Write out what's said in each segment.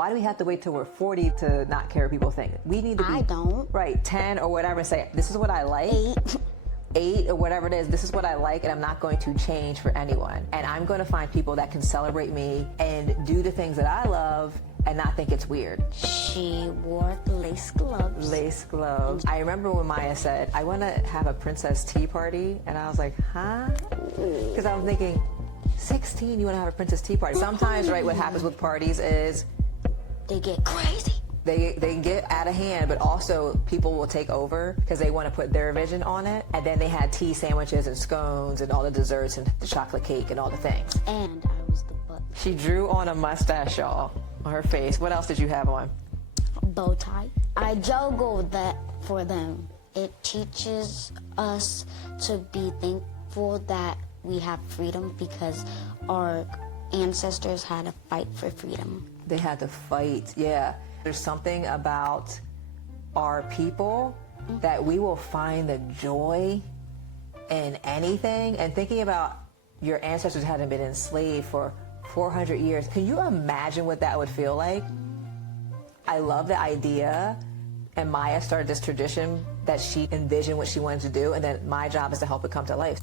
Why do we have to wait till we're 40 to not care what people think? We need to be, I don't. right, 10 or whatever, and say, this is what I like. 8 or whatever it is, this is what I like, and I'm not going to change for anyone. And I'm going to find people that can celebrate me and do the things that I love and not think it's weird. She wore lace gloves. Lace gloves. I remember when Maya said, I want to have a princess tea party, and I was like, huh? Because I was thinking, 16, you want to have a princess tea party. Sometimes, right, what happens with parties is they get crazy. They get out of hand, but also people will take over because they want to put their vision on it. And then they had tea sandwiches and scones and all the desserts and the chocolate cake and all the things. And I was the butler. She drew on a mustache, y'all, on her face. What else did you have on? Bow tie. I juggled that for them. It teaches us to be thankful that we have freedom because our ancestors had to fight for freedom. They had to fight, yeah. There's something about our people that we will find the joy in anything. And thinking about your ancestors hadn't been enslaved for 400 years. Can you imagine what that would feel like? I love the idea. And Maya started this tradition that she envisioned what she wanted to do. And then my job is to help it come to life.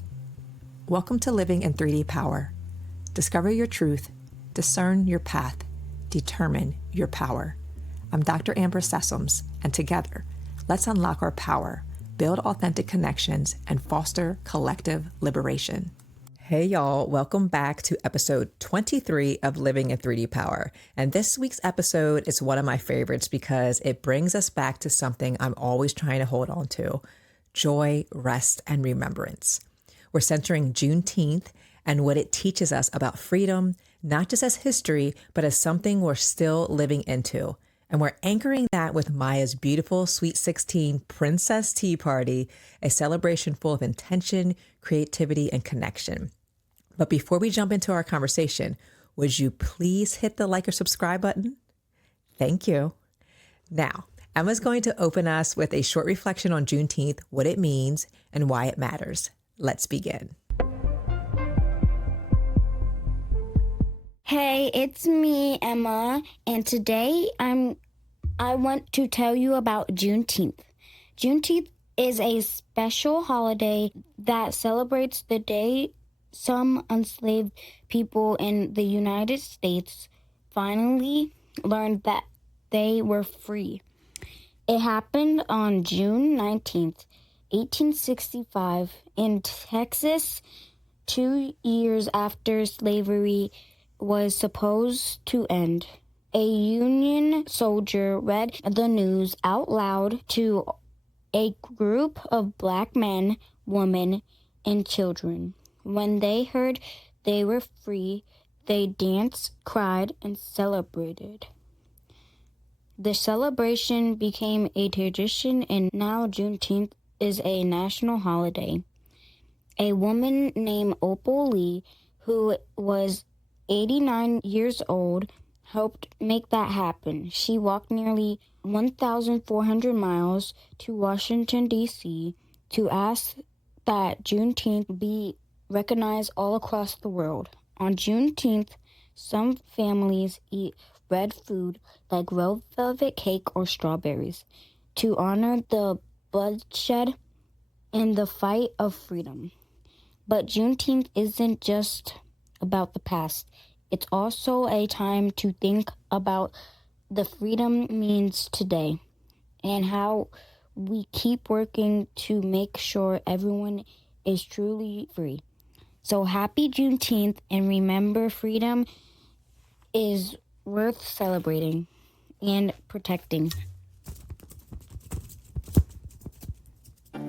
Welcome to Living in 3D Power. Discover your truth, discern your path, determine your power. I'm Dr. Amber Sessoms, and together, let's unlock our power, build authentic connections, and foster collective liberation. Hey y'all, welcome back to episode 23 of Living in 3D Power. And this week's episode is one of my favorites because it brings us back to something I'm always trying to hold on to: joy, rest, and remembrance. We're centering Juneteenth and what it teaches us about freedom, not just as history, but as something we're still living into. And we're anchoring that with Maya's beautiful Sweet 16 Princess Tea Party, a celebration full of intention, creativity, and connection. But before we jump into our conversation, would you please hit the like or subscribe button? Thank you. Now, Emma's going to open us with a short reflection on Juneteenth, what it means, and why it matters. Let's begin. Hey, it's me, Emma, and today I want to tell you about Juneteenth. Juneteenth is a special holiday that celebrates the day some enslaved people in the United States finally learned that they were free. It happened on June 19th, 1865, in Texas, 2 years after slavery was supposed to end. A Union soldier read the news out loud to a group of black men, women, and children. When they heard they were free, they danced, cried, and celebrated. The celebration became a tradition, and now Juneteenth is a national holiday. A woman named Opal Lee, who was 89 years old, helped make that happen. She walked nearly 1,400 miles to Washington, D.C. to ask that Juneteenth be recognized all across the world. On Juneteenth, some families eat red food like red velvet cake or strawberries to honor the bloodshed in the fight of freedom. But Juneteenth isn't just about the past. It's also a time to think about the freedom means today and how we keep working to make sure everyone is truly free. So happy Juneteenth, and remember, freedom is worth celebrating and protecting.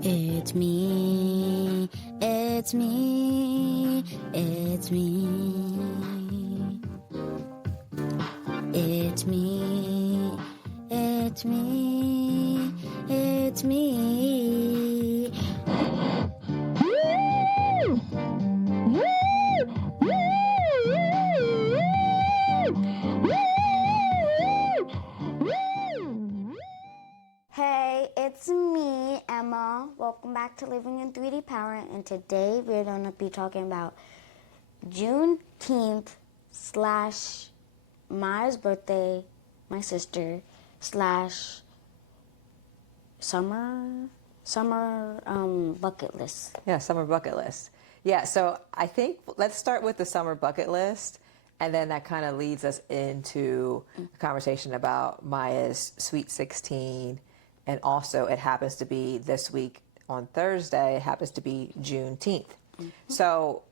It's me, it's me, it's me. It's me, it's me, it's me. Hey, it's me, Emma. Welcome back to Living in 3D Power, and today we're going to be talking about Juneteenth / Maya's birthday my sister, slash summer bucket list. Yeah, summer bucket list. Yeah, so I think let's start with the summer bucket list, and then that kind of leads us into a conversation about Maya's Sweet 16, and also it happens to be this week on Thursday, it happens to be Juneteenth. So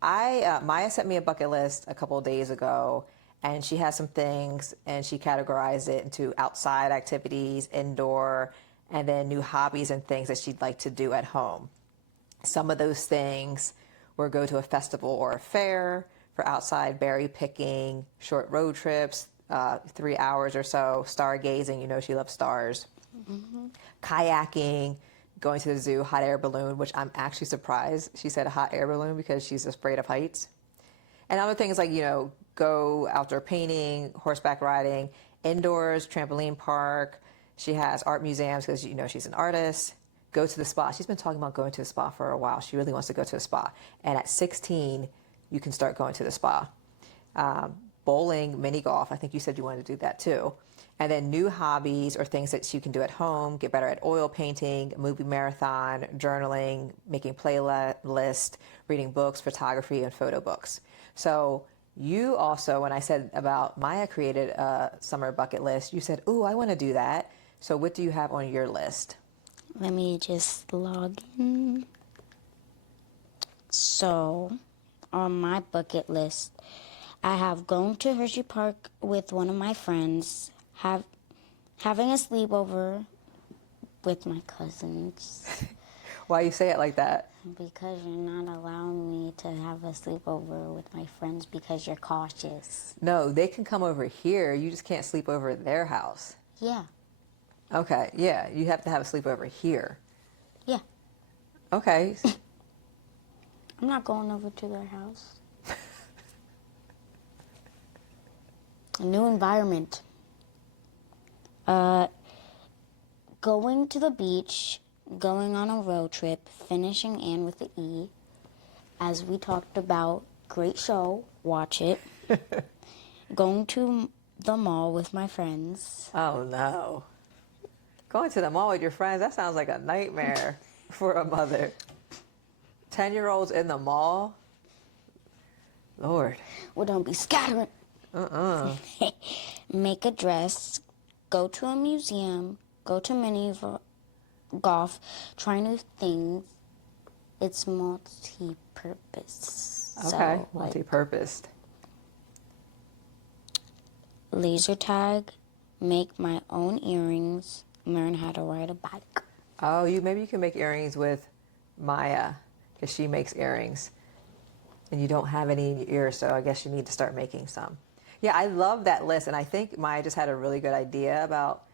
Maya sent me a bucket list a couple of days ago, and she has some things, and she categorized it into outside activities, indoor, and then new hobbies and things that she'd like to do at home. Some of those things were go to a festival or a fair for outside berry picking, short road trips, 3 hours or so, stargazing, you know she loves stars, kayaking, going to the zoo, hot air balloon, which I'm actually surprised she said a hot air balloon because she's afraid of heights. And other things like, go outdoor painting, horseback riding, indoors, trampoline park. She has art museums because, she's an artist. Go to the spa. She's been talking about going to the spa for a while. She really wants to go to the spa. And at 16, you can start going to the spa. Bowling, mini golf. I think you said you wanted to do that too. And then new hobbies or things that you can do at home, get better at oil painting, movie marathon, journaling, making playlist, reading books, photography, and photo books. So you also, when I said about Maya created a summer bucket list, you said, ooh, I want to do that. So what do you have on your list? Let me just log in. So, on my bucket list, I have going to Hershey Park with one of my friends, having a sleepover with my cousins. Why you say it like that? Because you're not allowing me to have a sleepover with my friends because you're cautious. No, they can come over here. You just can't sleep over at their house. Yeah. Okay, yeah, you have to have a sleepover here. Yeah. Okay. I'm not going over to their house. A new environment. Going to the beach, going on a road trip, finishing and with the E. As we talked about, great show, watch it. Going to the mall with my friends. Oh, no. Going to the mall with your friends, that sounds like a nightmare for a mother. 10-year-olds in the mall? Lord. Well, don't be scattering. Make a dress, go to a museum, go to mini golf, try new things. It's multi-purpose. Okay, So, multi-purposed. Laser tag, make my own earrings, learn how to ride a bike. Oh, maybe you can make earrings with Maya, because she makes earrings. And you don't have any in your ears, so I guess you need to start making some. Yeah, I love that list, and I think Maya just had a really good idea about,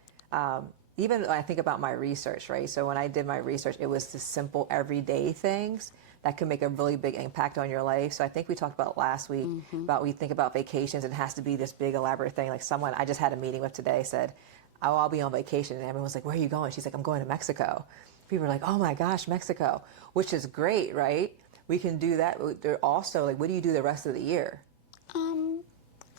even when I think about my research, right? So when I did my research, it was the simple everyday things that can make a really big impact on your life. So I think we talked about last week about we think about vacations, and it has to be this big elaborate thing. Like someone I just had a meeting with today said, oh, I'll be on vacation, and everyone's like, where are you going? She's like, I'm going to Mexico. People are like, oh my gosh, Mexico, which is great, right? We can do that. They're also like, what do you do the rest of the year?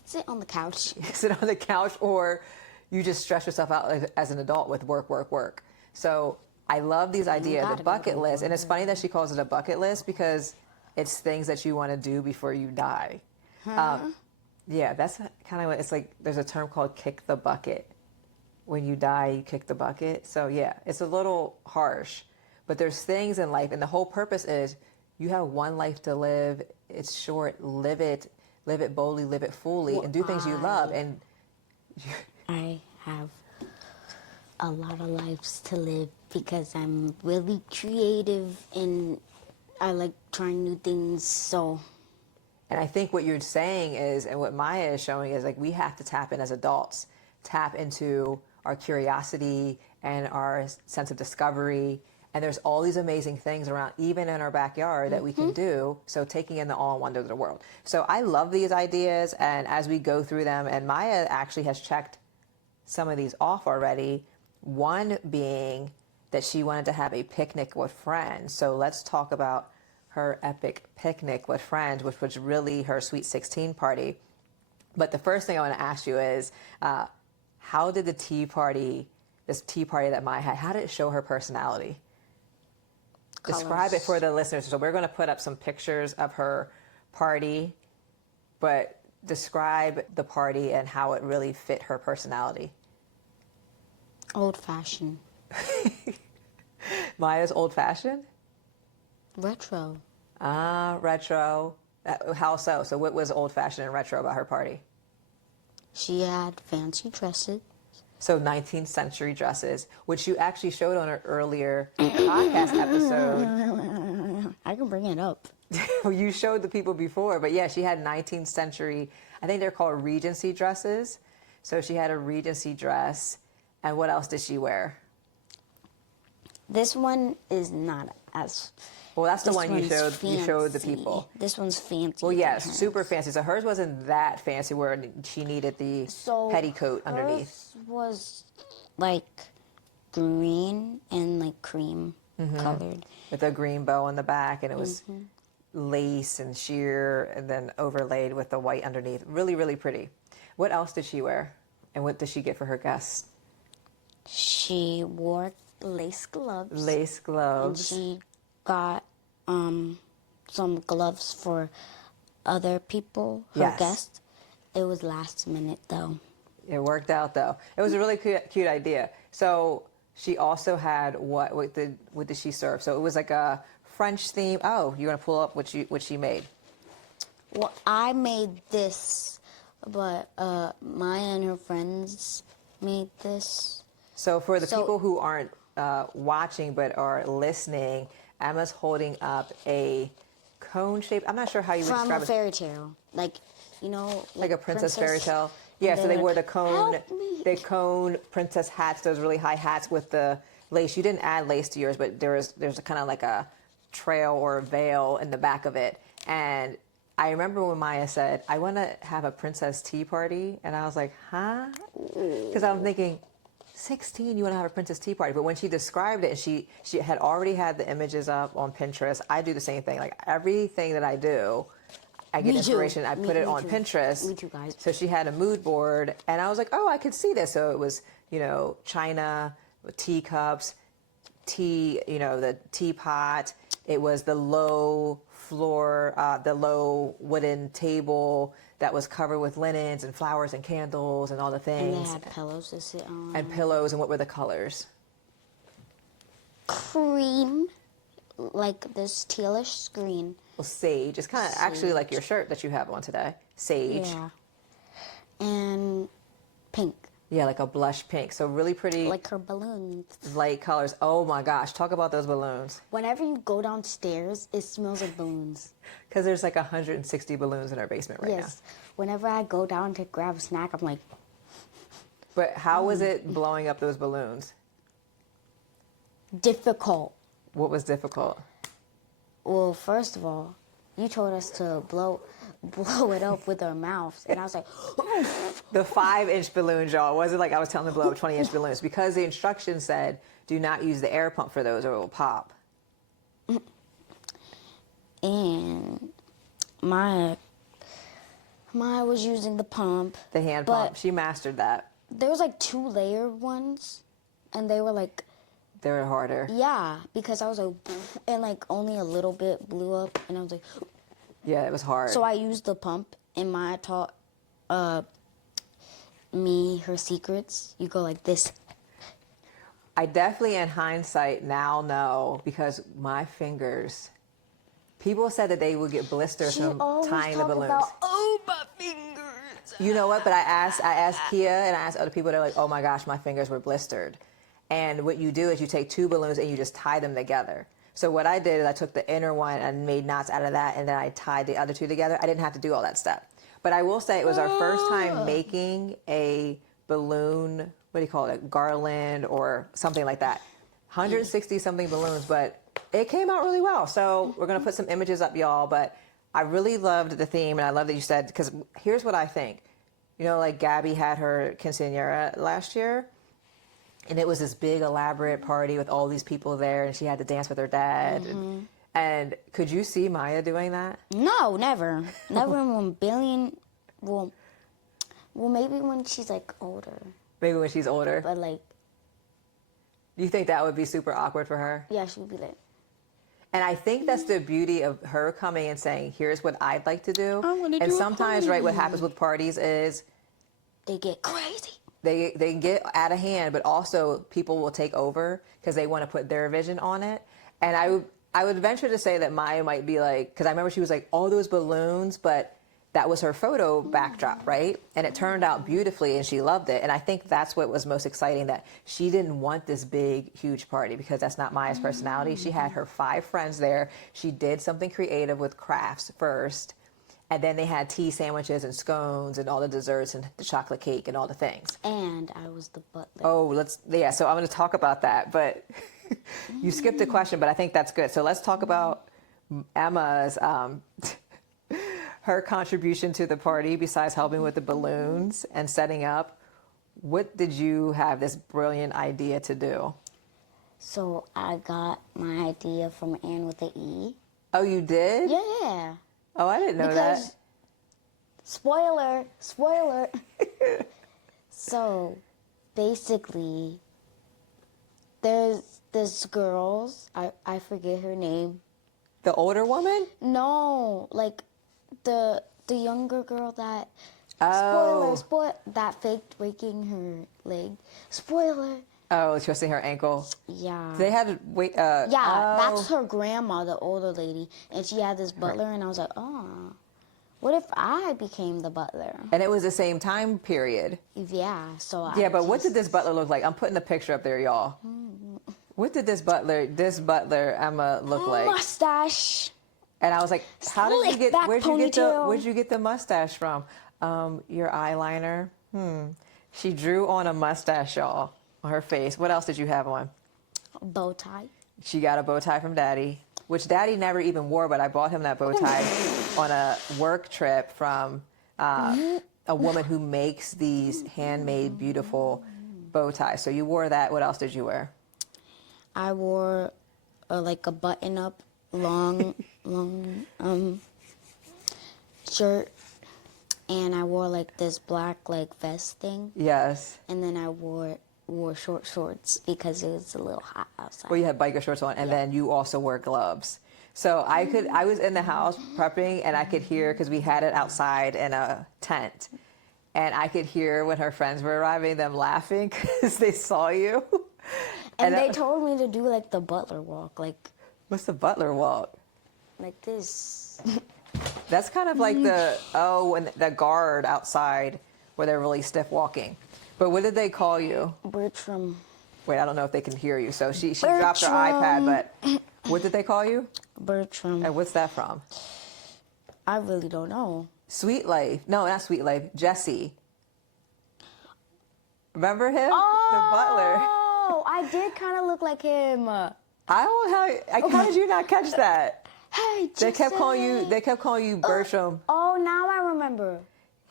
Sit on the couch. Sit on the couch, or you just stress yourself out as an adult with work. So I love these ideas, the bucket list. And it's funny that she calls it a bucket list because it's things that you want to do before you die. Yeah, that's kind of what it's like. There's a term called kick the bucket. When you die, you kick the bucket. So yeah, it's a little harsh, but there's things in life, and the whole purpose is you have one life to live. It's short. Live it boldly, live it fully, and do things you love. And I have a lot of lives to live because I'm really creative and I like trying new things. So, and I think what you're saying is, and what Maya is showing is, like, we have to tap in as adults, tap into our curiosity and our sense of discovery. And there's all these amazing things around, even in our backyard, that we can do. So taking in the all wonders of the world. So I love these ideas. And as we go through them, and Maya actually has checked some of these off already. One being that she wanted to have a picnic with friends. So let's talk about her epic picnic with friends, which was really her Sweet 16 party. But the first thing I want to ask you is, how did this tea party that Maya had, how did it show her personality? Colors. Describe it for the listeners. So we're going to put up some pictures of her party, but describe the party and how it really fit her personality. Old-fashioned. Maya's old-fashioned? Retro. Retro. How so? So what was old-fashioned and retro about her party? She had fancy dresses. So 19th century dresses, which you actually showed on an earlier podcast episode. I can bring it up. You showed the people before, but yeah, she had 19th century, I think they're called Regency dresses. So she had a Regency dress. And what else did she wear? This one is not as... Well, that's the this one you showed. one's You showed the fancy. people. This one's fancy. Well, yeah, than hers. super fancy. So hers wasn't that fancy, where she needed the petticoat underneath. Hers was like green and like cream colored. With a green bow on the back, and it was lace and sheer, and then overlaid with the white underneath. Really, really pretty. What else did she wear? And what did she get for her guests? She wore lace gloves. Lace gloves. And she got some gloves for other people, her Yes. guests. It was last minute though. It worked out though. It was a really cute idea. So she also had what did she serve? So it was like a French theme. Oh, you're gonna pull up what she made. Well, I made this, but Maya and her friends made this. So for the people who aren't watching but are listening, Emma's holding up a cone shape. I'm not sure how you would From describe a it. fairy tale, like, you know, Like a princess fairy tale. Yeah, so they they're wore the like, cone, "Help me." the cone princess hats, those really high hats with the lace. You didn't add lace to yours, but there's a kind of like a trail or a veil in the back of it. And I remember when Maya said, I want to have a princess tea party. And I was like, huh? Because I'm thinking, 16, you want to have a princess tea party. But when she described it, and she had already had the images up on Pinterest. I do the same thing. Like everything that I do, I get Me too. inspiration. I put it Me on too. Pinterest. Me too, guys. So she had a mood board, and I was like, oh, I could see this. So it was, china, teacups, tea, the teapot. It was the low floor, the low wooden table that was covered with linens and flowers and candles and all the And things. they had pillows to sit on. And pillows. And what were the colors? Cream, like this tealish green. Well, sage. It's kind of actually like your shirt that you have on today. Sage. Yeah. And pink, Yeah, like a blush pink. So really pretty, like her balloons. light colors. Oh my gosh, talk about those balloons. Whenever you go downstairs, it smells like balloons. Because there's like 160 balloons in our basement right Yes. Whenever I go down to grab a snack, I'm like, now. But how was it blowing up those balloons? difficult. What was difficult? Well, first of all, you told us to blow it up with our mouths, and I was like, The 5-inch balloons, y'all. It wasn't like I was telling them to blow up 20-inch balloons, because the instructions said, do not use the air pump for those or it will pop. and Maya was using the pump. The hand But- pump. She mastered that. There was like 2 layer ones, and they were like, They were harder. yeah, because I was like, and like only a little bit blew up, and I was like, Yeah, it was hard. so I used the pump, and Maya taught me her secrets. You go like this. I definitely, in hindsight, now know, because my fingers, people said that they would get blisters She from always tying the talk balloons. about, oh, my fingers. You know what? But I asked Kia, and I asked other people. They're like, "Oh my gosh, my fingers were blistered." And what you do is you take 2 balloons and you just tie them together. So what I did is I took the inner one and made knots out of that, and then I tied the other 2 together. I didn't have to do all that step. But I will say it was our first time making a balloon. What do you call it? A garland or something like that. 160 something balloons, but it came out really well. So we're gonna put some images up, y'all. But I really loved the theme, and I love that you said, because here's what I think. Like Gabby had her quinceañera last year, and it was this big elaborate party with all these people there, and she had to dance with her dad. And could you see Maya doing that? No, never. Never in 1 billion. Well, maybe when she's like older. Maybe when she's older. But like, Do you think that would be super awkward for her? yeah, she would be like, And I think that's the beauty of her coming and saying, here's what I'd like to do. I wanna And do a sometimes, right, what party. happens with parties is they get crazy. they can get out of hand, but also people will take over because they want to put their vision on it. And I would venture to say that Maya might be like, because I remember she was like, all those balloons, but that was her photo backdrop, right? And it turned out beautifully and she loved it. And I think that's what was most exciting, that she didn't want this big, huge party because that's not Maya's personality. She had her 5 friends there. She did something creative with crafts first. And then they had tea sandwiches and scones and all the desserts and the chocolate cake and all the things. And I was the butler. Oh, so I'm going to talk about that, but you skipped a question, but I think that's good. So let's talk about Emma's, her contribution to the party besides helping with the balloons and setting up. What did you have this brilliant idea to do? So I got my idea from Anne with the E. Oh, you did? Yeah. Oh, I didn't know Because, that. spoiler. So, basically, there's this girls, I forget her name. The older woman? No, like, the younger girl that, Oh. spoiler, that faked breaking her leg. Spoiler. Oh, twisting her ankle. Yeah. They had to wait. Yeah, oh. that's her grandma, the older lady, and she had this butler, and I was like, oh, what if I became the butler? And it was the same time period. Yeah, so I Yeah, but what just- did this butler look like? I'm putting a picture up there, y'all. What did this butler Emma look like? mustache. And I was like, how did you Slick get? back Where'd ponytail. you get the mustache from? Your eyeliner. She drew on a mustache, y'all, on her face. What else did you have on? Bow tie. She got a bow tie from Daddy, which Daddy never even wore, but I bought him that bow tie on a work trip from a woman who makes these handmade, beautiful bow ties. So you wore that. What else did you wear? I wore like a button-up, long shirt, and I wore like this black like vest thing, Yes. and then I wore short shorts because it was a little hot outside. Well, you had biker shorts on, and then you also wear gloves. So I was in the house prepping, and I could hear, because we had it outside in a tent, and I could hear when her friends were arriving, them laughing because they saw you. And they told me to do like the butler walk, like What's the butler walk? this. That's kind of like when the guard outside where they're really stiff walking. But what did they call you? Bertram. Wait, I don't know if they can hear you. So she dropped her iPad, but what did they call you? Bertram. And what's that from? I really don't know. Sweet Life. No, not Sweet Life. Jesse. Remember him? The butler. Oh, I did kind of look like him. I don't know how did you not catch that? Hey, They kept calling you Bertram. Oh, now I remember.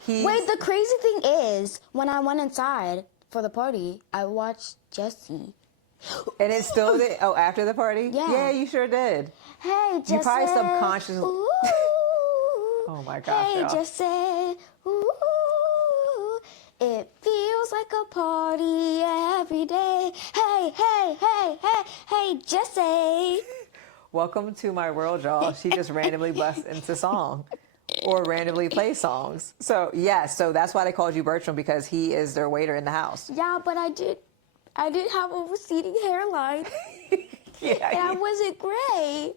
Wait, the crazy thing is, when I went inside for the party, I watched Jesse. And it's still there. Oh, after the party? Yeah. Yeah, you sure did. Hey, Jesse. You probably subconsciously. Ooh. Oh my gosh, Hey, y'all. Jesse. Ooh. It feels like a party every day. Hey, hey, hey, hey, hey, Jesse. Welcome to my world, y'all. She just randomly busts into song or randomly plays songs. So, yes, so that's why they called you Bertram, because he is their waiter in the house. Yeah, but I did have a receding hairline. Yeah. And I wasn't gray.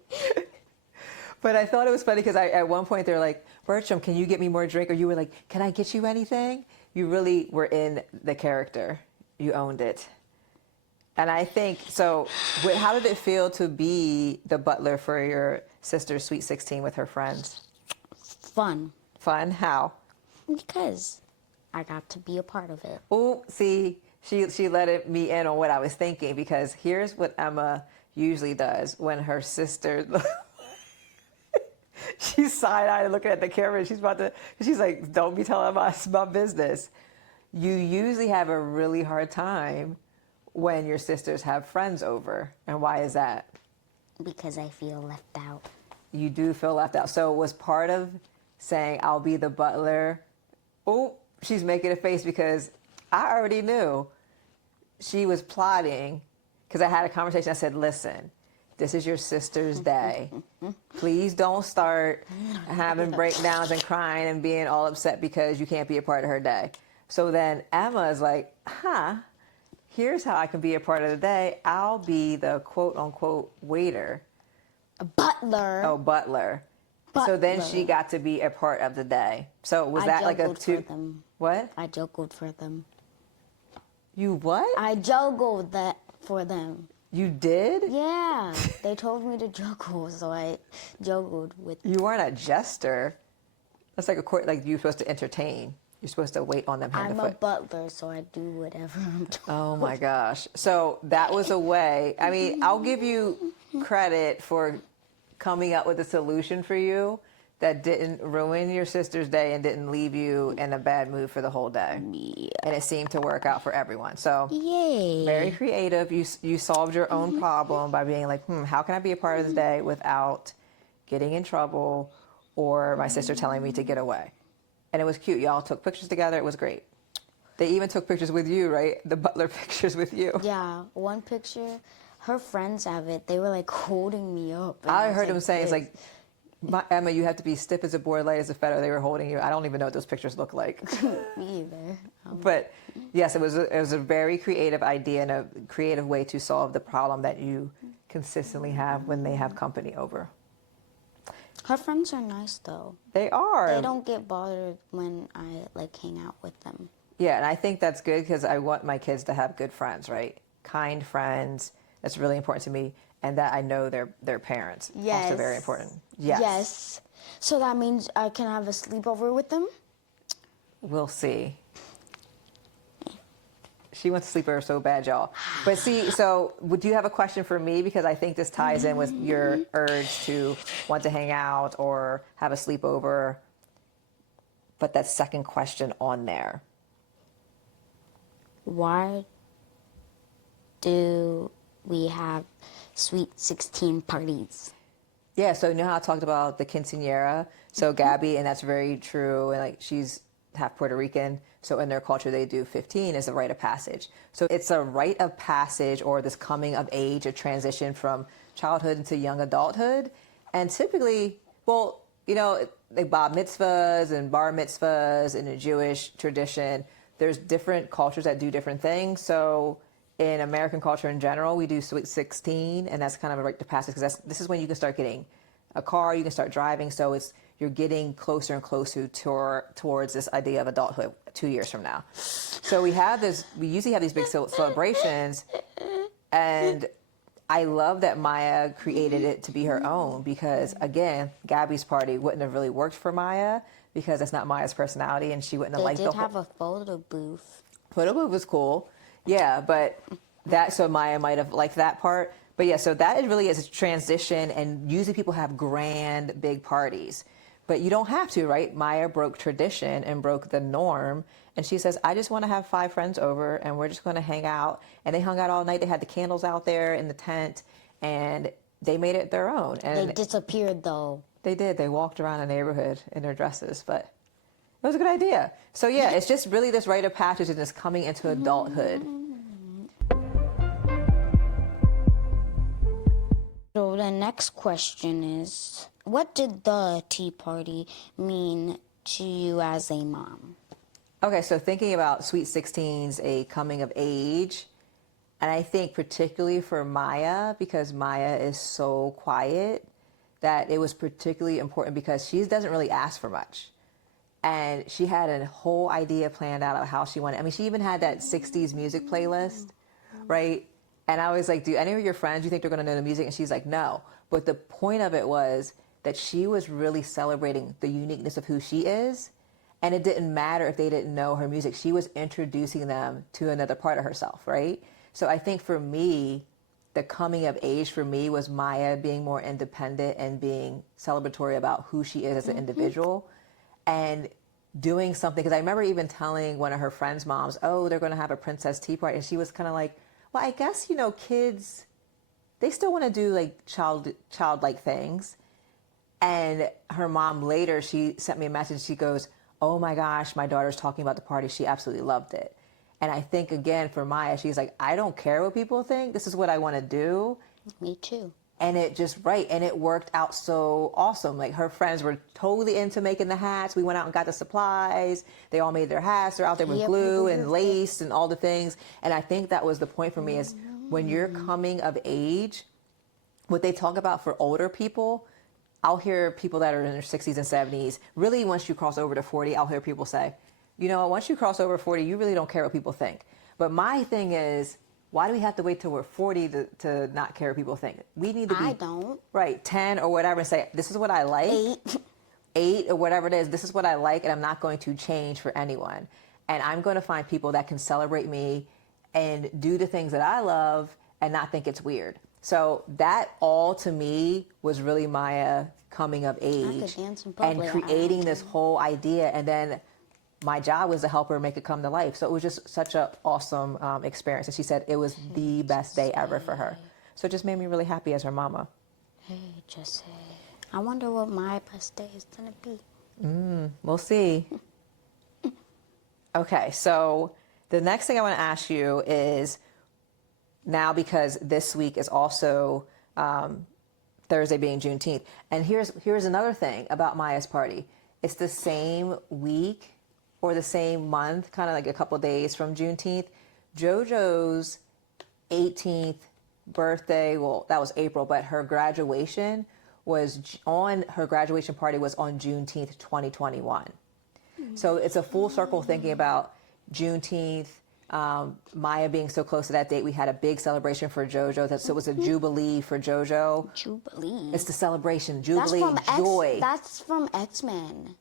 But I thought it was funny because at one point they're like, Bertram, can you get me more drink? Or you were like, can I get you anything? You really were in the character. You owned it. And I think, so how did it feel to be the butler for your sister's Sweet 16 with her friends? Fun. Fun? How? Because I got to be a part of it. Oh, see, she let me in on what I was thinking, because here's what Emma usually does when her sister... She's side-eyed looking at the camera. She's like, don't be telling us my business. You usually have a really hard time when your sisters have friends over. And why is that? Because I feel left out. You do feel left out. So was part of saying, I'll be the butler. Oh, she's making a face because I already knew she was plotting because I had a conversation. I said, listen, this is your sister's day. Please don't start having breakdowns and crying and being all upset because you can't be a part of her day. So then Emma is like, here's how I can be a part of the day. I'll be the quote unquote waiter. Butler. Oh, butler. So then she got to be a part of the day. So was that like a two? For them. What? I juggled for them. You what? I juggled that for them. You did? Yeah, they told me to juggle, so I juggled with them. You weren't a jester. That's like a court. Like you're supposed to entertain. You're supposed to wait on them hand I'm to a foot. butler, so I do whatever I'm told. Oh my gosh. So that was a way. I mean, I'll give you credit for coming up with a solution for you that didn't ruin your sister's day and didn't leave you in a bad mood for the whole day. Yeah. And it seemed to work out for everyone. So Yay. very creative. You solved your own problem by being like, how can I be a part of the day without getting in trouble or my sister telling me to get away? And it was cute. Y'all took pictures together. It was great. They even took pictures with you, right? The Butler pictures with you. Yeah, one picture, her friends have it. They were like holding me up. I heard them saying, it's like, Emma, you have to be stiff as a board, light as a feather. They were holding you. I don't even know what those pictures look like. Me either. But yes, it was a very creative idea and a creative way to solve the problem that you consistently have when they have company over. Her friends are nice though. They are. They don't get bothered when I like hang out with them. Yeah, and I think that's good because I want my kids to have good friends, right? Kind friends. That's really important to me. And that I know their parents. Yes. Also very important. Yes. Yes. So that means I can have a sleepover with them? We'll see. She wants to sleep over so bad, y'all. But see, so would you have a question for me? Because I think this ties in with your urge to want to hang out or have a sleepover. But that second question on there. Why do we have Sweet 16 parties? Yeah, so you know how I talked about the quinceañera? So Gabby, and that's very true, and like she's half Puerto Rican, so in their culture they do 15 as a rite of passage. So it's a rite of passage or this coming of age, a transition from childhood into young adulthood. And typically, well, you know, like bar mitzvahs and bar mitzvahs in the Jewish tradition, there's different cultures that do different things. So in American culture in general, we do Sweet 16, and that's kind of a rite of passage because this is when you can start getting a car, you can start driving. So you're getting closer and closer towards this idea of adulthood 2 years from now. So we usually have these big celebrations, and I love that Maya created it to be her own because, again, Gabby's party wouldn't have really worked for Maya because that's not Maya's personality, and she wouldn't have liked the whole... They did have a photo booth. Photo booth was cool. Yeah, but so Maya might have liked that part. But yeah, so that really is a transition, and usually people have grand, big parties. But you don't have to, right? Maya broke tradition and broke the norm. And she says, I just want to have 5 friends over, and we're just going to hang out. And they hung out all night. They had the candles out there in the tent, and they made it their own. And They disappeared, though. They did. They walked around the neighborhood in their dresses, but it was a good idea. So yeah, it's just really this rite of passage and this coming into adulthood. So the next question is, what did the Tea Party mean to you as a mom? Okay, so thinking about Sweet 16's a coming of age, and I think particularly for Maya, because Maya is so quiet, that it was particularly important because she doesn't really ask for much. And she had a whole idea planned out of how she wanted. I mean, she even had that 60s music playlist, right? And I was like, do any of your friends, you think they're going to know the music? And she's like, no. But the point of it was that she was really celebrating the uniqueness of who she is. And it didn't matter if they didn't know her music. She was introducing them to another part of herself, right? So I think for me, the coming of age for me was Maya being more independent and being celebratory about who she is as an individual and doing something. Because I remember even telling one of her friends' moms, oh, they're going to have a princess tea party. And she was kind of like, well, I guess, you know, kids, they still want to do like childlike things. And her mom later, she sent me a message. She goes, oh my gosh, my daughter's talking about the party. She absolutely loved it. And I think, again, for Maya, she's like, I don't care what people think. This is what I want to do. Me too. And it just, right. And it worked out so awesome. Like, her friends were totally into making the hats. We went out and got the supplies. They all made their hats. They're out there with glue and lace and all the things. And I think that was the point for me is when you're coming of age, what they talk about for older people, I'll hear people that are in their 60s and 70s, really once you cross over to 40, I'll hear people say, you know, once you cross over 40, you really don't care what people think. But my thing is, why do we have to wait till we're 40 to not care what people think? We need to be, I don't. Right, 10 or whatever, and say, this is what I like. 8 or whatever it is, this is what I like, and I'm not going to change for anyone. And I'm going to find people that can celebrate me and do the things that I love and not think it's weird. So that all to me was really Maya coming of age and creating this whole idea. And then my job was to help her make it come to life. So it was just such an awesome experience. And she said it was the best day ever for her. So it just made me really happy as her mama. Hey, Jesse. I wonder what my best day is going to be. We'll see. Okay, so the next thing I want to ask you is, now because this week is also Thursday being Juneteenth, and here's another thing about Maya's party. It's the same week or the same month, kind of like a couple days from Juneteenth. JoJo's 18th birthday, well, that was April, but her graduation her graduation party was on Juneteenth 2021. So it's a full circle thinking about Juneteenth, Maya being so close to that date. We had a big celebration for JoJo. So it was a jubilee for JoJo. Jubilee? It's the celebration, jubilee, joy. That's from X-Men.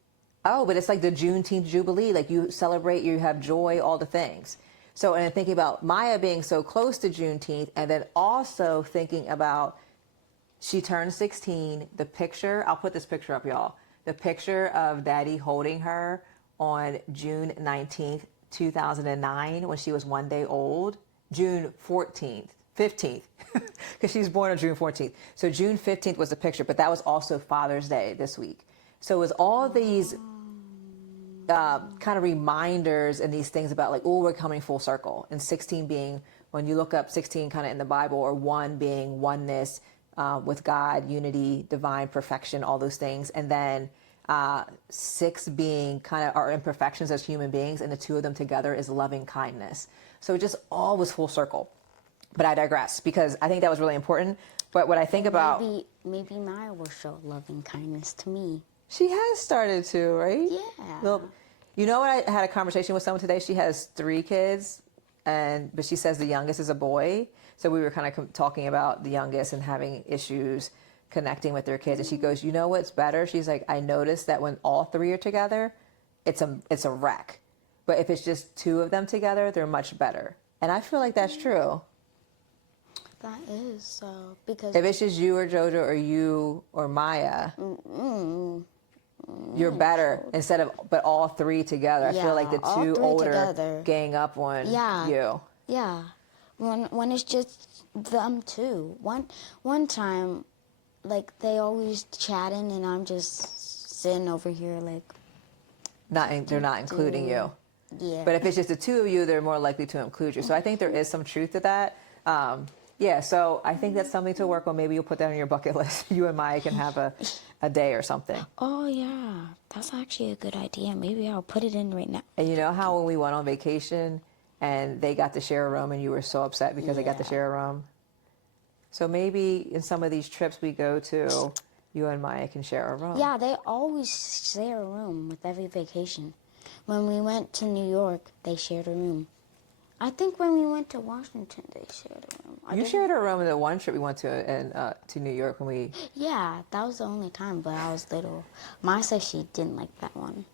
Oh, but it's like the Juneteenth jubilee. Like, you celebrate, you have joy, all the things. So, and thinking about Maya being so close to Juneteenth, and then also thinking about she turned 16. The picture, I'll put this picture up, y'all. The picture of Daddy holding her on June 19th, 2009, when she was 1 day old. June 15th, because she's born on June 14th. So June 15th was the picture, but that was also Father's Day this week. So it was all these kind of reminders and these things about, like, oh, we're coming full circle. And 16 being, when you look up 16 kind of in the Bible, or 1 being oneness with God, unity, divine perfection, all those things. And then 6 being kind of our imperfections as human beings, and the 2 of them together is loving kindness. So it just all was full circle. But I digress, because I think that was really important. But what I think about... Maybe Maya will show loving kindness to me. She has started to, right? Yeah. You know what? I had a conversation with someone today. She has 3 kids, but she says the youngest is a boy. So we were kind of talking about the youngest and having issues connecting with their kids. And she goes, you know what's better? She's like, I noticed that when all 3 are together, it's a wreck. But if it's just 2 of them together, they're much better. And I feel like that's true. That is so, because if it's just you or JoJo or you or Maya, you're better but all 3 together. I feel like the 2 older together gang up on you. Yeah. When it's just them 2. One time, like, they always chatting and I'm just sitting over here like... They're not including you. Yeah. But if it's just the 2 of you, they're more likely to include you. So I think there is some truth to that. Yeah, so I think that's something to work on. Maybe you'll put that on your bucket list. You and Maya can have a day or something. Oh, yeah. That's actually a good idea. Maybe I'll put it in right now. And you know how when we went on vacation and they got to share a room and you were so upset because they got to share a room? So maybe in some of these trips we go to, you and Maya can share a room. Yeah, they always share a room with every vacation. When we went to New York, they shared a room. I think when we went to Washington, they shared a room. You shared a room in the one trip we went to New York when we... Yeah, that was the only time, but I was little. Maya said she didn't like that one.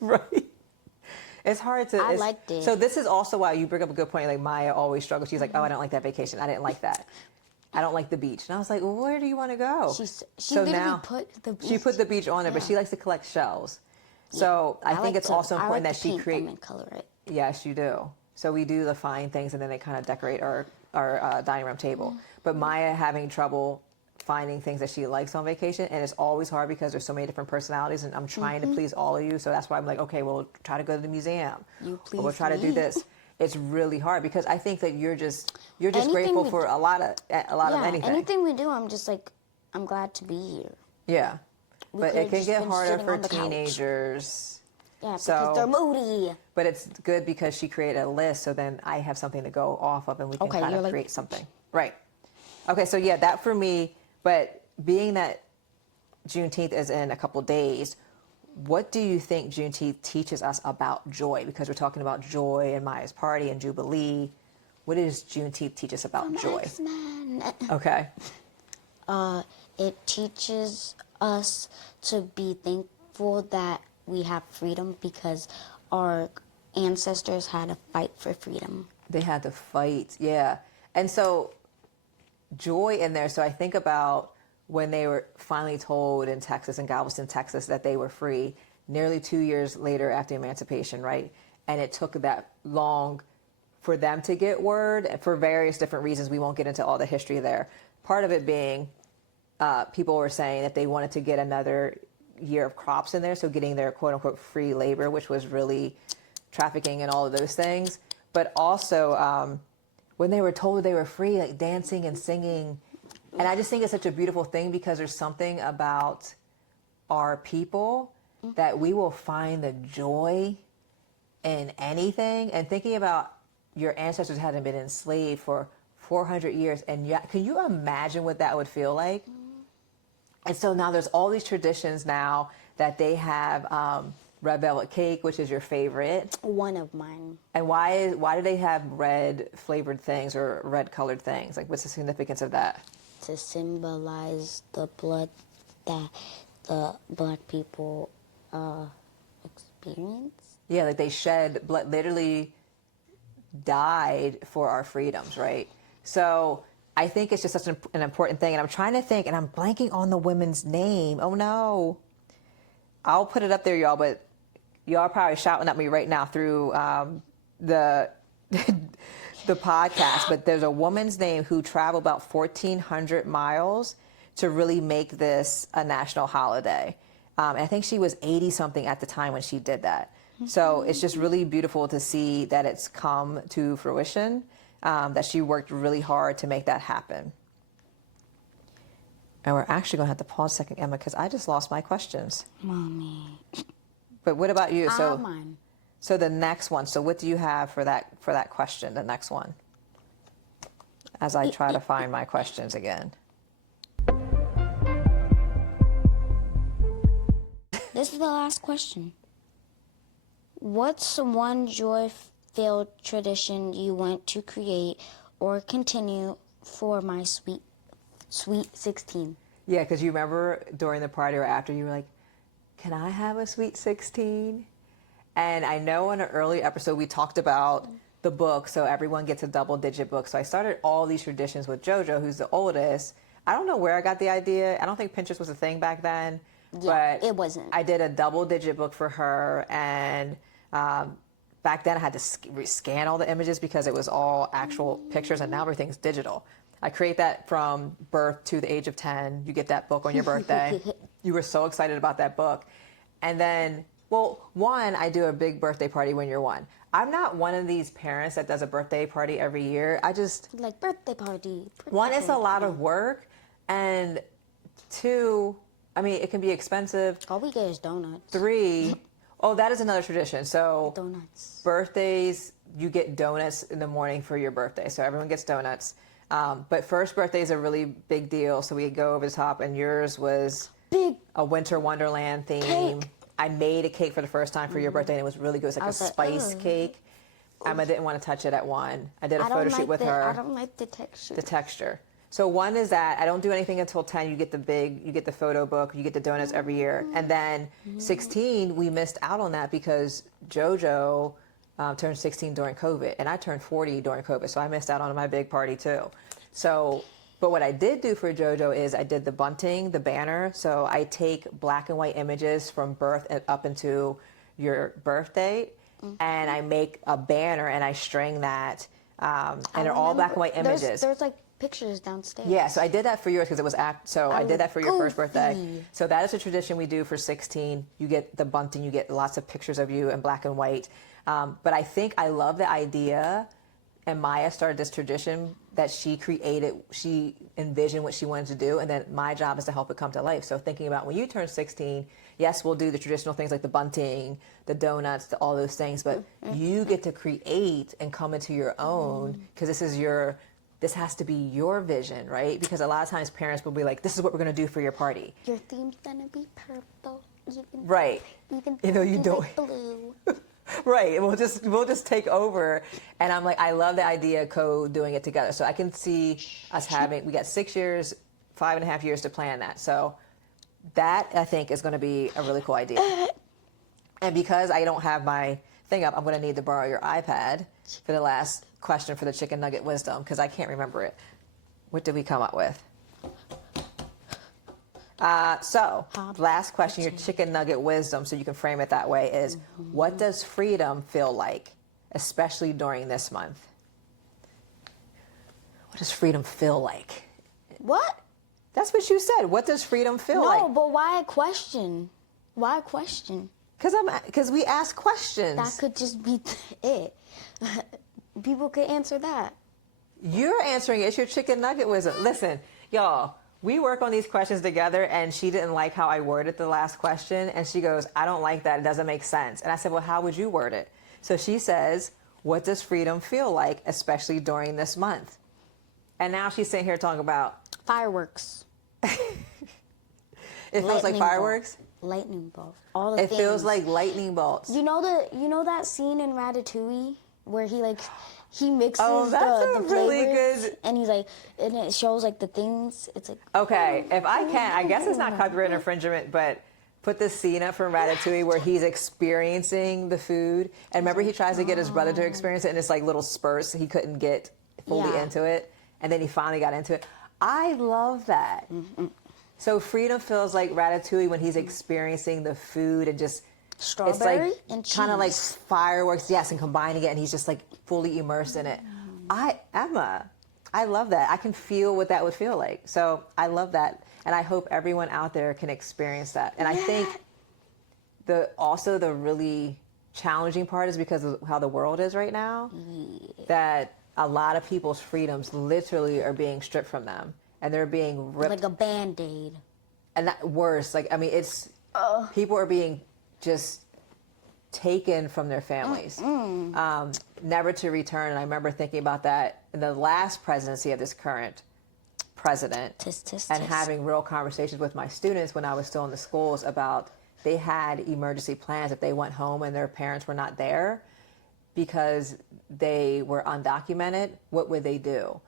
Right. It's hard to... I liked it. So this is also why you bring up a good point. Like, Maya always struggles. She's like, oh, I don't like that vacation. I didn't like that. I don't like the beach. And I was like, well, where do you want to go? She literally put the beach... She put the beach on there, but she likes to collect shells. So I think it's also important that she create... and color it. Yes, you do. So we do the fine things, and then they kind of decorate our dining room table. But Maya having trouble finding things that she likes on vacation, and it's always hard because there's so many different personalities, and I'm trying to please all of you. So that's why I'm like, okay, we'll try to go to the museum, or we'll try to do this. It's really hard because I think that you're just grateful for a lot of anything. Anything we do, I'm just like, I'm glad to be here. Yeah, but it can get harder for teenagers. Yeah, because they're moody. But it's good because she created a list, so then I have something to go off of, and we can kind of create something. Right. Okay, so yeah, that for me. But being that Juneteenth is in a couple days, what do you think Juneteenth teaches us about joy? Because we're talking about joy and Maya's party and Jubilee. What does Juneteenth teach us about joy? X-Men. Okay. It teaches us to be thankful that we have freedom because our ancestors had to fight for freedom. They had to fight, yeah. And so joy in there. So I think about when they were finally told in Texas, in Galveston, Texas, that they were free nearly 2 years later after emancipation, right? And it took that long for them to get word for various different reasons. We won't get into all the history there. Part of it being people were saying that they wanted to get another year of crops in there, so getting their quote unquote free labor, which was really trafficking and all of those things. But also when they were told they were free, like dancing and singing. And I just think it's such a beautiful thing because there's something about our people that we will find the joy in anything. And thinking about your ancestors hadn't been enslaved for 400 years. And yet, can you imagine what that would feel like? And so now there's all these traditions now that they have red velvet cake, which is your favorite. One of mine. And why do they have red flavored things or red colored things? Like, what's the significance of that? To symbolize the blood that the Black people experience. Yeah, like they shed blood, literally died for our freedoms, right? So I think it's just such an important thing. And I'm trying to think, and I'm blanking on the woman's name. Oh, no. I'll put it up there, y'all, but y'all are probably shouting at me right now through the podcast. But there's a woman's name who traveled about 1,400 miles to really make this a national holiday. And I think she was 80-something at the time when she did that. So it's just really beautiful to see that it's come to fruition, that she worked really hard to make that happen. And we're actually going to have to pause a second, Emma, because I just lost my questions. Mommy. But what about you? So mine. So the next one. So what do you have for that question, the next one? As I try to find my questions again. This is the last question. What's one joy-filled tradition you want to create or continue for my sweet 16? Yeah, because you remember during the party or after, you were like, can I have a sweet 16? And I know in an early episode we talked about the book, so everyone gets a double-digit book. So I started all these traditions with JoJo, who's the oldest. I don't know where I got the idea. I don't think Pinterest was a thing back then. Yeah, but it wasn't. I did a double-digit book for her, and back then I had to scan all the images because it was all actual pictures, and now everything's digital. I create that from birth to the age of 10. You get that book on your birthday. You were so excited about that book. And then, well, one, I do a big birthday party when you're 1. I'm not one of these parents that does a birthday party every year. I just... Like birthday party. One, it's a lot of work. And 2, I mean, it can be expensive. All we get is donuts. 3, oh, that is another tradition. So donuts. Birthdays, you get donuts in the morning for your birthday. So everyone gets donuts. But first birthday is a really big deal. So we go over the top, and yours was Big a winter wonderland theme. Cake. I made a cake for the first time for your birthday, and it was really good. It was like a spice cake. Emma didn't want to touch it at 1. I did a photo shoot with her. I don't like the texture. The texture. So 1 is that I don't do anything until 10. You get the photo book, you get the donuts every year. And then 16, we missed out on that because JoJo turned 16 during COVID, and I turned 40 during COVID. So I missed out on my big party too. So, but what I did do for JoJo is I did the bunting, the banner. So I take black and white images from birth and up into your birthday, and I make a banner and I string that, and they're all black and white images. There's like pictures downstairs. Yeah, so I did that for yours because it was I did that for your first birthday. goofy. So that is a tradition we do for 16. You get the bunting, you get lots of pictures of you in black and white. But I think I love the idea, and Maya started this tradition that she envisioned what she wanted to do, and then my job is to help it come to life. So thinking about when you turn 16, yes, we'll do the traditional things like the bunting, the donuts, all those things, but you get to create and come into your own, because this has to be your vision, right? Because a lot of times parents will be like, this is what we're going to do for your party. Your theme's gonna be purple. Right. You don't. Like blue. Right. We'll just take over. And I'm like, I love the idea of doing it together. So I can see us we got 6 years, 5.5 years to plan that. So that I think is going to be a really cool idea. And because I don't have my thing up, I'm going to need to borrow your iPad for the last question for the chicken nugget wisdom, because I can't remember it. What did we come up with? So, last question, your chicken nugget wisdom, so you can frame it that way, is what does freedom feel like, especially during this month? What does freedom feel like? What? That's what you said. What does freedom feel like? No, but why a question? Why a question? Because we ask questions. That could just be it. People could answer that. You're answering it. It's your chicken nugget wisdom. Listen, y'all. We work on these questions together, and she didn't like how I worded the last question, and she goes, I don't like that. It doesn't make sense. And I said, well, how would you word it? So she says, what does freedom feel like, especially during this month? And now she's sitting here talking about... Fireworks. It feels like fireworks? Lightning bolts. All the things. It feels like lightning bolts. You know that scene in Ratatouille where he mixes the really flavors, good, and and it shows like the things. It's like, okay, if I can, I guess it's not copyright infringement, but put this scene up from Ratatouille where he's experiencing the food, and remember he tries to get his brother to experience it, and it's like little spurts. He couldn't get fully into it, and then he finally got into it. I love that. So freedom feels like Ratatouille when he's experiencing the food and just. Strawberry it's like and cheese. Kind of like fireworks, yes, and combining it, and he's just like fully immersed in it. Emma, I love that. I can feel what that would feel like. So I love that, and I hope everyone out there can experience that. And I think the really challenging part is because of how the world is right now, that a lot of people's freedoms literally are being stripped from them, and they're being ripped like a Band-Aid. And that worse, it's people are being just taken from their families, never to return. And I remember thinking about that in the last presidency of this current president, and having real conversations with my students when I was still in the schools about they had emergency plans if they went home and their parents were not there because they were undocumented. What would they do?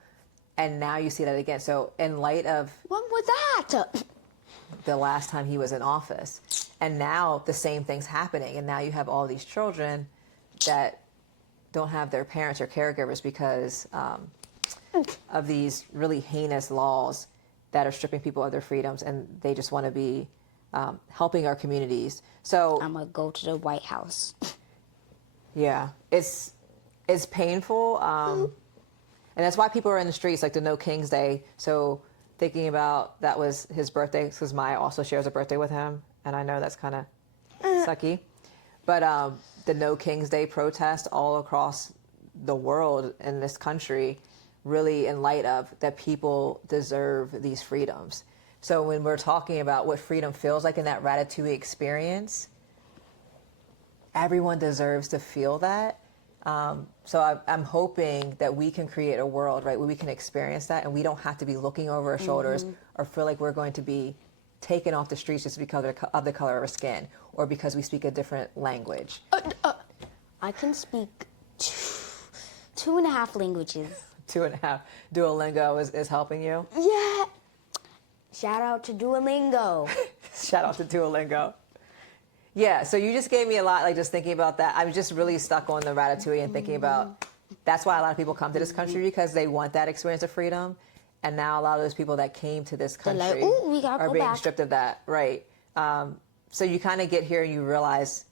And now you see that again. So in light of what was that? The last time he was in office. And now the same thing's happening. And now you have all these children that don't have their parents or caregivers because of these really heinous laws that are stripping people of their freedoms. And they just want to be helping our communities. So I'm going to go to the White House. Yeah, it's painful. And that's why people are in the streets, like the No King's Day. So thinking about that was his birthday, because Maya also shares a birthday with him, and I know that's kind of sucky. But the No King's Day protest all across the world in this country, really in light of that people deserve these freedoms. So when we're talking about what freedom feels like in that Ratatouille experience, everyone deserves to feel that. So I'm hoping that we can create a world, right, where we can experience that, and we don't have to be looking over our shoulders or feel like we're going to be taken off the streets just because of the color of our skin or because we speak a different language. I can speak 2.5 languages. 2.5. Duolingo is helping you? Yeah. Shout out to Duolingo. Shout out to Duolingo. Yeah, so you just gave me a lot, like just thinking about that. I was just really stuck on the Ratatouille and thinking about, that's why a lot of people come to this country, because they want that experience of freedom. And now a lot of those people that came to this country we gotta are go being back. stripped of that, right? So you kind of get here and you realize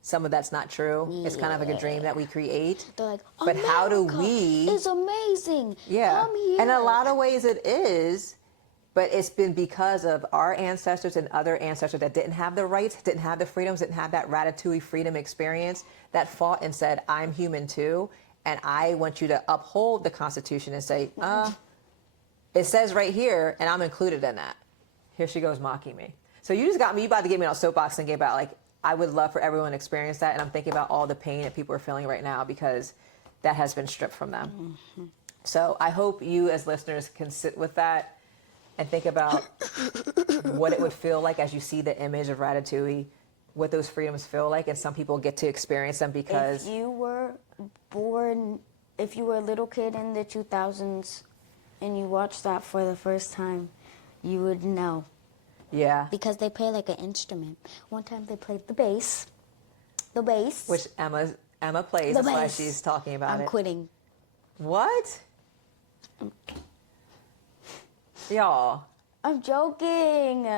some of that's not true. It's kind of like a dream that we create. They're like, but how do we? It's amazing. Yeah. Come here. And in a lot of ways it is, but it's been because of our ancestors and other ancestors that didn't have the rights, didn't have the freedoms, didn't have that ratatouille freedom experience, that fought and said, I'm human too, and I want you to uphold the Constitution and say, it says right here, and I'm included in that. Here she goes mocking me. So you just got me, you about to get me on a soapbox thinking about, like, I would love for everyone to experience that, and I'm thinking about all the pain that people are feeling right now because that has been stripped from them. So I hope you as listeners can sit with that and think about what it would feel like as you see the image of Ratatouille, what those freedoms feel like, and some people get to experience them because... If you were a little kid in the 2000s and you watched that for the first time, you would know. Yeah. Because they play like an instrument. One time they played the bass. The bass. Which Emma plays, that's why she's talking about it. I'm quitting. What? Y'all. I'm joking.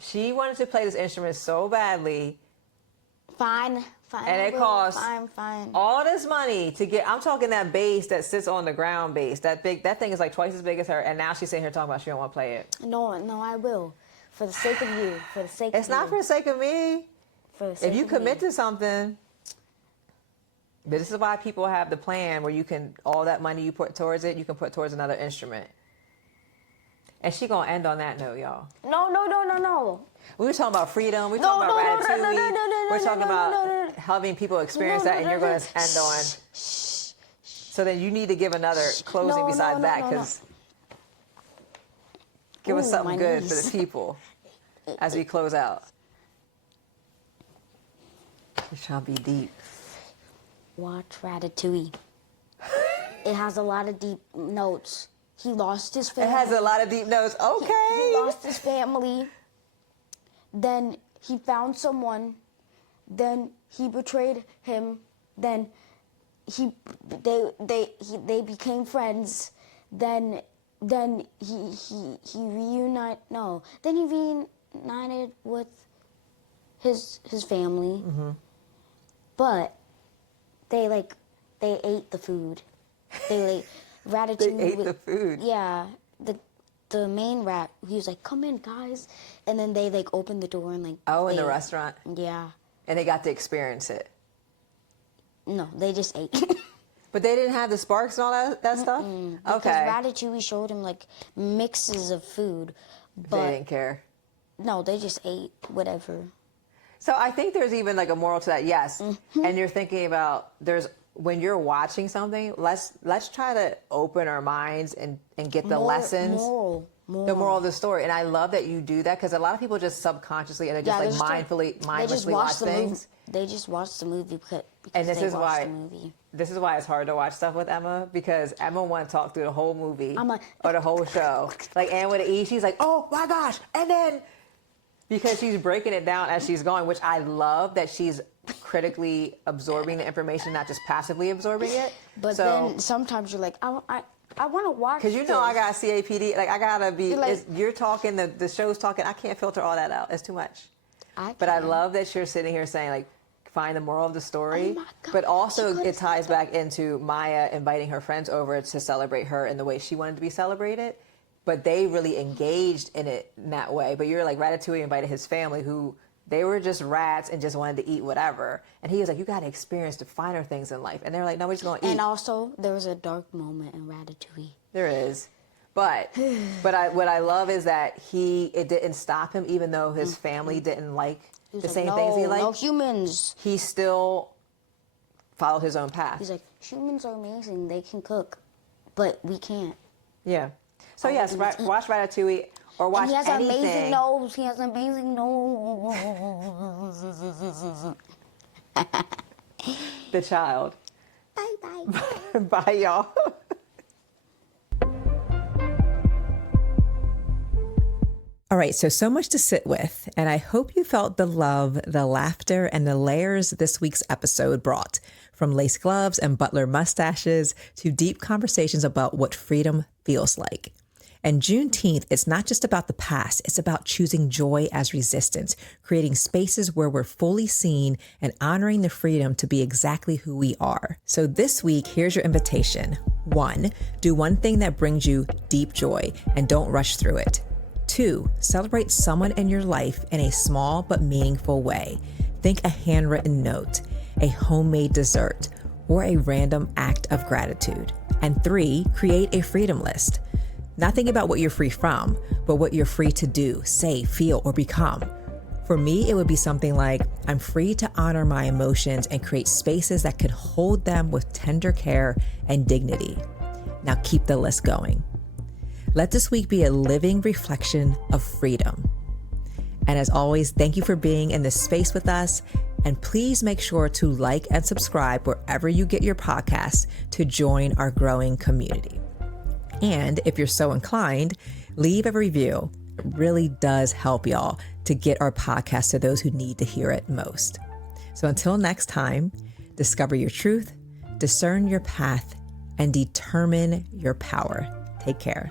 She wanted to play this instrument so badly. Fine. And it costs Fine. all this money to get, I'm talking that bass that sits on the ground bass. That thing is like twice as big as her. And now she's sitting here talking about she don't want to play it. No, I will. For the sake of you. It's not for the sake of me. For the sake If you of commit me. to something, but this is why people have the plan where you can, all that money you put towards it, you can put towards another instrument. And she gonna end on that note, y'all. No. We were talking about freedom. We were talking about Ratatouille. We're talking about helping people experience that, and you're gonna end on. So then you need to give another closing besides that, because give us something good for the people as we close out. You're trying to be deep. Watch Ratatouille. It has a lot of deep notes. He lost his family. It has a lot of deep notes. Okay. He lost his family. Then he found someone. Then he betrayed him. Then they became friends. Then he reunited with his family. Mm-hmm. But they ate the food. Ratatouille. They ate the food. Yeah, the main rat. He was like, "Come in, guys," and then they opened the door and in the restaurant. Yeah. And they got to experience it. No, they just ate. But they didn't have the sparks and all that stuff. Because Ratatouille showed him mixes of food, but they didn't care. No, they just ate whatever. So I think there's even a moral to that. Yes, and you're thinking about when you're watching something, let's try to open our minds and get the lessons, the moral of the story. And I love that you do that, because a lot of people just subconsciously and they're just mindlessly watch things. They just watch the movie because and this they is watch why the movie. This is why it's hard to watch stuff with Emma, because Emma want to talk through the whole movie or the whole show. Like Anne with an E, she's like, oh my gosh, and then because she's breaking it down as she's going, which I love that she's critically absorbing the information, not just passively absorbing it. But then sometimes you're like, I want to watch. Because I got CAPD, I gotta be. You're talking, the show's talking. I can't filter all that out. It's too much. But I love that you're sitting here saying find the moral of the story. Oh my God, but also it ties back into Maya inviting her friends over to celebrate her in the way she wanted to be celebrated. But they really engaged in it in that way. But you're like, Ratatouille invited his family, who they were just rats and just wanted to eat whatever. And he was like, you got to experience the finer things in life. And they're like, no, we're just going to eat. And also, there was a dark moment in Ratatouille. There is. But what I love is that it didn't stop him, even though his family didn't like the same things he liked. No humans. He still followed his own path. He's like, humans are amazing. They can cook, but we can't. Yeah. So yes, watch Ratatouille or watch anything. He has amazing nose. He has amazing nose. The child. Bye. Bye, y'all. All right, so much to sit with, and I hope you felt the love, the laughter, and the layers this week's episode brought, from lace gloves and Butler mustaches to deep conversations about what freedom feels like. And Juneteenth, it's not just about the past, it's about choosing joy as resistance, creating spaces where we're fully seen and honoring the freedom to be exactly who we are. So this week, here's your invitation. 1, do one thing that brings you deep joy and don't rush through it. 2, celebrate someone in your life in a small but meaningful way. Think a handwritten note, a homemade dessert, or a random act of gratitude. And 3, create a freedom list. Not think about what you're free from, but what you're free to do, say, feel, or become. For me, it would be something like, I'm free to honor my emotions and create spaces that could hold them with tender care and dignity. Now keep the list going. Let this week be a living reflection of freedom. And as always, thank you for being in this space with us. And please make sure to like and subscribe wherever you get your podcasts to join our growing community. And if you're so inclined, leave a review. It really does help y'all to get our podcast to those who need to hear it most. So until next time, discover your truth, discern your path, and determine your power. Take care.